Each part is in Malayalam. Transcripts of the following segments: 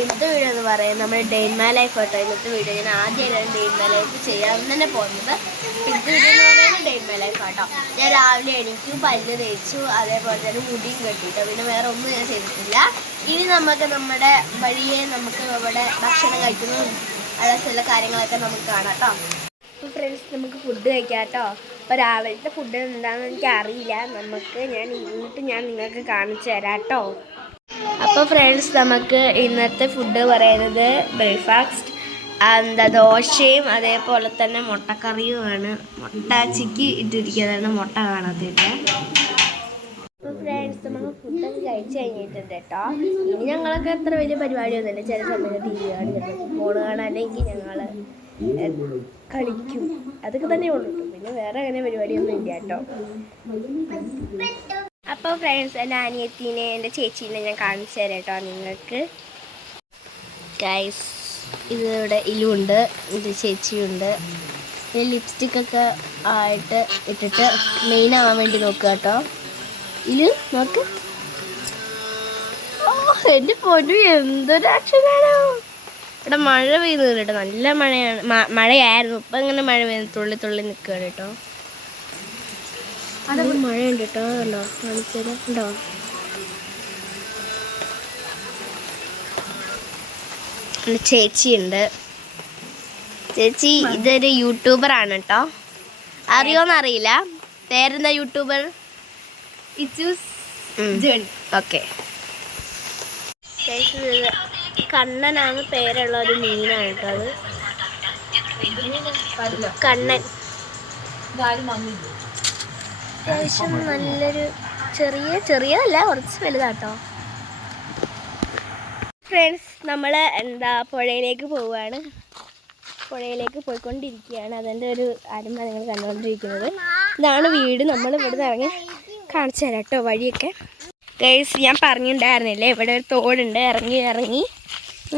ഇന്നത്തെ വീഡിയോ എന്ന് പറയുന്നത് നമ്മുടെ ഡെയിൻ മൈ ലൈഫ് കേട്ടോ. ഇന്നത്തെ വീഡിയോ ഞാൻ ആദ്യമായിട്ടാണ് ഡെയിൻ മൈ ലൈഫ് ചെയ്യാമെന്ന് തന്നെ പോകുന്നത്. ഇന്നത്തെ വീഡിയോ എന്ന് പറയുന്നത് ഡെയിൻ മൈ ലൈഫ് കേട്ടോ ഞാൻ രാവിലെ എണീക്കും പല്ല് തേച്ചു അതേപോലെ തന്നെ മുടിയും കെട്ടിട്ടോ. പിന്നെ വേറെ ഒന്നും ഞാൻ ചെയ്തിട്ടില്ല. ഇനി നമുക്ക് നമ്മുടെ വഴിയെ നമുക്ക് ഇവിടെ ഭക്ഷണം കഴിക്കുന്നതും അതായത് ചില കാര്യങ്ങളൊക്കെ നമുക്ക് കാണാം കേട്ടോ. ഫ്രണ്ട്സ് നമുക്ക് ഫുഡ് കഴിക്കാം കേട്ടോ. അപ്പോൾ രാവിലത്തെ ഫുഡ് എന്താണെന്ന് എനിക്ക് അറിയില്ല നമുക്ക് ഞാൻ ഇന്നിട്ട് ഞാൻ നിങ്ങൾക്ക് കാണിച്ചു തരാം കേട്ടോ. അപ്പോൾ ഫ്രണ്ട്സ് നമുക്ക് ഇന്നത്തെ ഫുഡ് പറയുന്നത് ബ്രേക്ക്ഫാസ്റ്റ് എന്താ ദോശയും അതേപോലെ തന്നെ മുട്ടക്കറിയുമാണ്. മുട്ട ചിക്കി ഇട്ടിരിക്കുന്നതാണ് മുട്ട കാണത്തില്ല അപ്പോൾ ഫ്രണ്ട്സ് നമുക്ക് ഫുഡൊക്കെ കഴിച്ച് കഴിഞ്ഞിട്ടുണ്ട് കേട്ടോ. ഇനി ഞങ്ങളൊക്കെ അത്ര വലിയ പരിപാടിയൊന്നുമില്ല. ചില സമയത്ത് ടി വി കാണും ഫോൺ കാണാനെങ്കിൽ ഞങ്ങൾ കളിക്കും. അതൊക്കെ തന്നെ ഉള്ളൂ. പിന്നെ വേറെ അങ്ങനെ പരിപാടിയൊന്നും ഇല്ല കേട്ടോ. അപ്പോൾ ഫ്രണ്ട്സ് എന്റെ അനിയത്തിനെ എന്റെ ചേച്ചീനെ ഞാൻ കാണിച്ചു തരാം കേട്ടോ നിങ്ങൾക്ക്. ഗൈസ് ഇതിവിടെ ഇലുണ്ട് ഇത് ചേച്ചിയുണ്ട്. ലിപ്സ്റ്റിക്കൊക്കെ ആയിട്ട് ഇട്ടിട്ട് മെയിൻ ആവാൻ വേണ്ടി നോക്കുക കേട്ടോ. ഇലു നോക്ക്. ഓ എന്റെ പൊന്നു എന്തൊരു അക്ഷരാണോ. ഇവിടെ മഴ പെയ്യുന്നത് കേട്ടോ. നല്ല മഴയാണ്. മഴയായിരുന്നു. ഇപ്പം ഇങ്ങനെ മഴ പെയ്യുന്നു. തുള്ളി തുള്ളി നിൽക്കുകയാണ് കേട്ടോ. അത്. മഴയുണ്ട് കേട്ടോ കണ്ടോ കാണിച്ചത് ഉണ്ടോ? ചേച്ചിയുണ്ട്. ചേച്ചി ഇതൊരു യൂട്യൂബർ ആണ് കേട്ടോ അറിയോന്നറിയില്ല. പേരെന്താ യൂട്യൂബർ? ഓക്കെ. കണ്ണനാണ് പേരുള്ള ഒരു മീനാണ് കേട്ടോ അത്. കണ്ണൻ. അത്യാവശ്യം നല്ലൊരു ചെറിയ ചെറിയതല്ല കുറച്ച് വലുതാട്ടോ. ഫ്രണ്ട്സ് നമ്മൾ എന്താ പുഴയിലേക്ക് പോവുകയാണ്. പുഴയിലേക്ക് പോയിക്കൊണ്ടിരിക്കുകയാണ്. അതിന്റെ ഒരു അരുമ നിങ്ങൾ കണ്ടുകൊണ്ടിരിക്കുന്നത്. ഇതാണ് വീട്. നമ്മൾ ഇവിടെ ഇറങ്ങി കാണിച്ചു തരാം കേട്ടോ വഴിയൊക്കെ. ഗൈസ് ഞാൻ പറഞ്ഞിട്ടുണ്ടായിരുന്നില്ലേ? ഇവിടെ ഒരു തോടുണ്ട്. ഇറങ്ങി ഇറങ്ങി.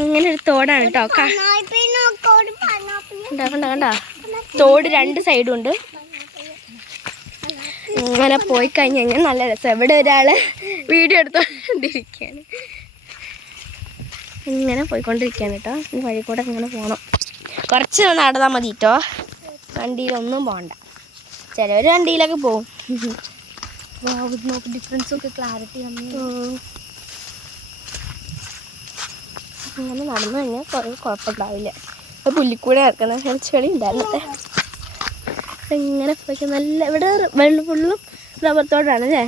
ഇങ്ങനെ ഒരു തോടാണ് കേട്ടോ. കണ്ടോ കണ്ടോ കണ്ടോ? തോട് രണ്ട് സൈഡും ഉണ്ട്. ഇങ്ങനെ പോയി കഴിഞ്ഞ് കഴിഞ്ഞാൽ നല്ല രസം. ഇവിടെ ഒരാൾ വീഡിയോ എടുത്തോണ്ടിരിക്കാണ്. ഇങ്ങനെ പോയിക്കൊണ്ടിരിക്കുകയാണ് കേട്ടോ ഈ വഴി കൂടെ ഇങ്ങനെ പോകണം കുറച്ച് നടന്നാൽ മതി കേട്ടോ വണ്ടിയിലൊന്നും പോകണ്ട ചിലവർ വണ്ടിയിലൊക്കെ പോകും നോക്ക് ഡിഫറൻസ് ഒക്കെ ക്ലാരിറ്റി അങ്ങനെ ഇങ്ങനെ നടന്നു കഴിഞ്ഞാൽ കുറേ കുഴപ്പമുണ്ടാവില്ല പുല്ലിക്കൂടെ ഇറക്കുന്ന ചെളി ഉണ്ടായിരുന്നത്തെ ഇങ്ങനെ പോയി നല്ല ഇവിടെ വെള്ളം ഫുള്ളും റബ്ബർ അല്ലേ?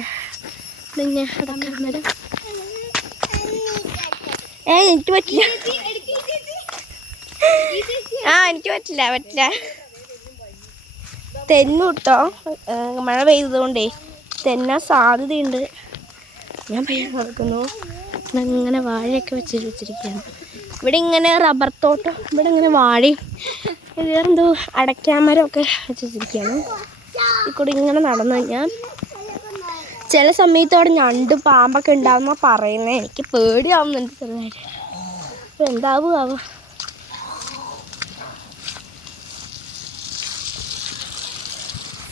പിന്നെ അതൊക്കെ ഏ എനിക്ക് പറ്റില്ല. ആ എനിക്ക് പറ്റില്ല പറ്റില്ല. തെന്നു കിട്ടോ മഴ പെയ്തതുകൊണ്ടേ തെന്നാൻ സാധ്യതയുണ്ട്. ഞാൻ പയ്യാൻ നടക്കുന്നു. ഇങ്ങനെ വാഴയൊക്കെ വെച്ചിട്ട് വെച്ചിരിക്കുകയാണ്. ഇവിടെ ഇങ്ങനെ റബ്ബർ തോട്ടം ഇവിടെ ഇങ്ങനെ വാഴയും വേറെന്തോ അടയ്ക്കാമരമൊക്കെ വെച്ച് വെച്ചിരിക്കുകയാണ്. ഈ കൂടെ ഇങ്ങനെ നടന്നു കഴിഞ്ഞാൽ ചില സമയത്ത് അവിടെ ഞണ്ട് പാമ്പൊക്കെ ഉണ്ടാവുന്ന പറയുന്നത് എനിക്ക് പേടിയാവുന്നുണ്ട് ചെറുതായിട്ട് അപ്പോൾ എന്താവും ആവും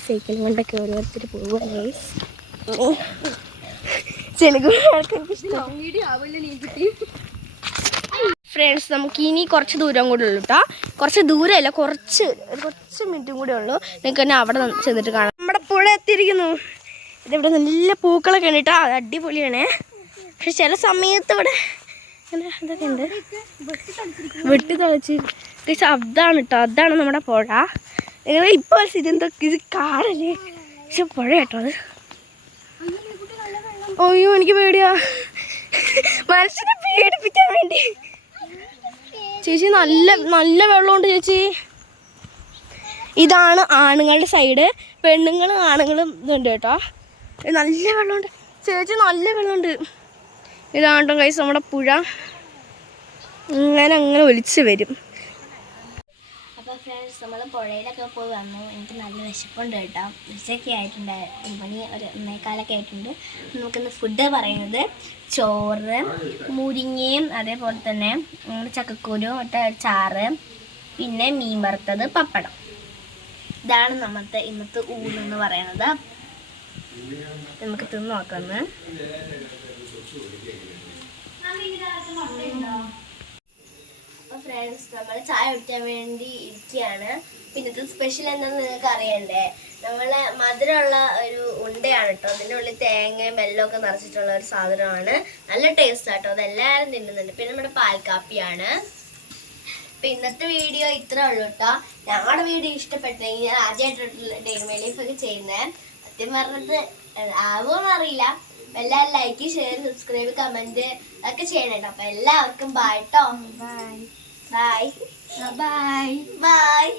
സൈക്കിൾ കൊണ്ടൊക്കെ ഓരോരുത്തർ പോവുക ചെലുകുമാർക്ക് ഫ്രണ്ട്സ് നമുക്ക് ഇനി കുറച്ച് ദൂരം കൂടെ ഉള്ളൂ കേട്ടോ കുറച്ച് ദൂരമല്ല കുറച്ച് കുറച്ച് മിനിറ്റും കൂടെ ഉള്ളൂ. നിങ്ങൾക്ക് തന്നെ അവിടെ ചെന്നിട്ട് കാണാം. നമ്മുടെ പുഴ എത്തിയിരിക്കുന്നു. ഇതിവിടെ നല്ല പൂക്കളൊക്കെ ഉണ്ട് കേട്ടോ അത് അടിപൊളിയാണേ. പക്ഷെ ചില സമയത്ത് ഇവിടെ ഇതൊക്കെ ഉണ്ട്? വെട്ടി തളിച്ച് അതാണ് കേട്ടോ അതാണ് നമ്മുടെ പുഴ. നിങ്ങൾ ഇപ്പോൾ ഇതെന്തൊക്കെ ഇത് കാടല്ലേ? പക്ഷെ പുഴ കേട്ടോ അത്. അയ്യോ എനിക്ക് പേടിയാ. മനസ്സിനെ പേടിപ്പിക്കാൻ വേണ്ടി. ചേച്ചി നല്ല നല്ല വെള്ളമുണ്ട് ചേച്ചി. ഇതാണ് ആണുങ്ങളുടെ സൈഡ് പെണ്ണുങ്ങളും ആണുങ്ങളും ഇതുണ്ട് കേട്ടോ. നല്ല വെള്ളമുണ്ട്. ചേച്ചി നല്ല വെള്ളമുണ്ട്. ഇതാണ്ടോ കൈസ് നമ്മുടെ പുഴ. ഇങ്ങനെ അങ്ങനെ ഒലിച്ച് വരും. ഫ്രണ്ട്സ് നമ്മൾ പുഴയിലൊക്കെ പോയി വന്നു. എനിക്ക് നല്ല വിശപ്പുണ്ട് കേട്ടോ. ഉച്ചയൊക്കെ ആയിട്ടുണ്ട്. ഒരു മണി ഒരു ഒന്നേക്കാലൊക്കെ ആയിട്ടുണ്ട്. നമുക്കിന്ന് ഫുഡ് പറയുന്നത് ചോറ് മുരിങ്ങയും അതേപോലെ തന്നെ ചക്കക്കൂരും ഇട്ട ചാറ് പിന്നെ മീൻ വറുത്തത് പപ്പടം. ഇതാണ് നമ്മുടെ ഇന്നത്തെ ഊണെന്ന് പറയുന്നത്. നമുക്ക് തിന്ന് നോക്കാം ഫ്രണ്ട്സ് നമ്മൾ ചായ കുടിക്കാൻ വേണ്ടി ഇരിക്കുകയാണ്. പിന്നത്തെ സ്പെഷ്യൽ എന്താണെന്ന് നിങ്ങൾക്ക് അറിയണ്ടേ? നമ്മളെ മധുരമുള്ള ഒരു ഉണ്ടയാണ് കേട്ടോ. അതിന്റെ ഉള്ളിൽ തേങ്ങയും വെല്ലമൊക്കെ നിറച്ചിട്ടുള്ള ഒരു സാധനമാണ്. നല്ല ടേസ്റ്റ് ആട്ടോ അതെല്ലാവരും തിന്നുന്നുണ്ട്. പിന്നെ നമ്മുടെ പാൽക്കാപ്പിയാണ്. അപ്പം ഇന്നത്തെ വീഡിയോ ഇത്രേ ഉള്ളൂ കേട്ടോ. ഞങ്ങളുടെ വീഡിയോ ഇഷ്ടപ്പെട്ടെങ്കിൽ ഞാൻ ആദ്യമായിട്ടുള്ള ഡെയിമി ലൈഫ് ഒക്കെ ചെയ്യുന്നത് സത്യം പറഞ്ഞത് ആവുമെന്ന് അറിയില്ല. എല്ലാവരും ലൈക്ക് ഷെയർ സബ്സ്ക്രൈബ് കമന്റ് ഒക്കെ ചെയ്യണം കേട്ടോ. അപ്പം എല്ലാവർക്കും ബൈ കേട്ടോ ബൈ Bye. Bye. Bye.